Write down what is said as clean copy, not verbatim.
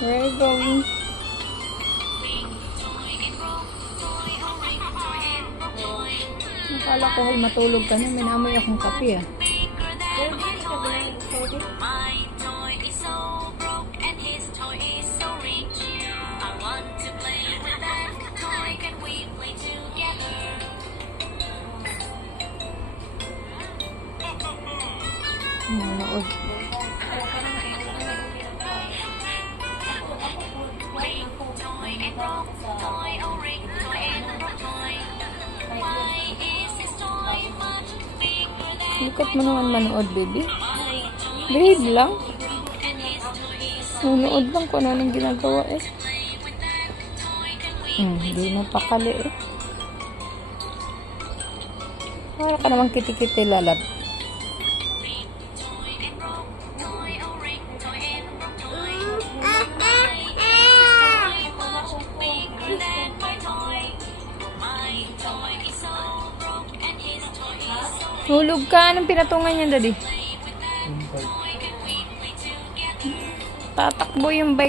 Where are you going? Akala ko matulog ka na. May naamoy akong kape ah. Manood. Lukat mo naman manood, baby. Grade lang. Manood lang kung ano nang ginagawa eh. Hindi mo pakali eh. Para ka naman kiti-kiti lalat. Hulog ka. Anong pinatungan niya, daddy? Tatakbo yung bike.